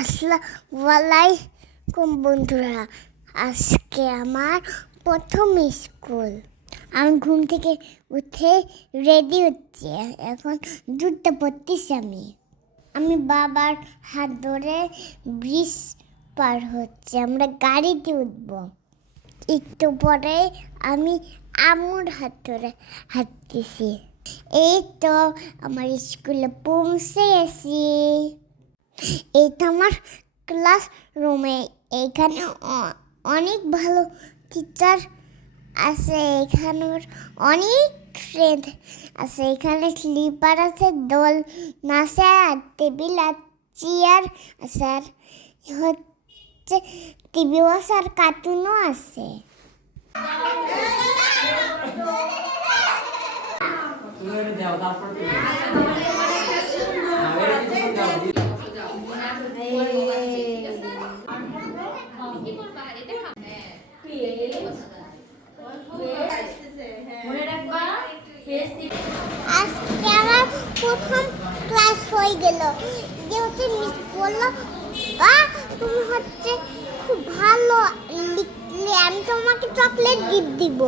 আসসালামু আলাইকুম বন্ধুরা। আজকে আমার প্রথম স্কুল। আমি ঘুম থেকে উঠে রেডি হচ্ছি, এখন জুতো পরতেছি। আমি বাবার হাত ধরে ব্রিজ পার হচ্ছে, আমরা গাড়িতে উঠবো। একটু পরে আমি আম্মুর হাত ধরে হাঁটতেছি। এই তো আমার স্কুলে পৌঁছে গেছি। এইটা আমার ক্লাসরুমে। এখানে অনেক ভালো টিচার আছে, এখানে অনেক ফ্রেন্ড আছে। এখানে স্লিপার আছে, দোল আছে, আর টেবিল আর চেয়ার আছে, আর হচ্ছে টিভিও আছে, আর কার্টুনও আছে। আজকে আমার প্রথম ক্লাস হয়ে গেল। যে হচ্ছে মিস বললো, তুমি হচ্ছে খুব ভালো লিখলে, আমি তোমাকে চকলেট গিফট দিব।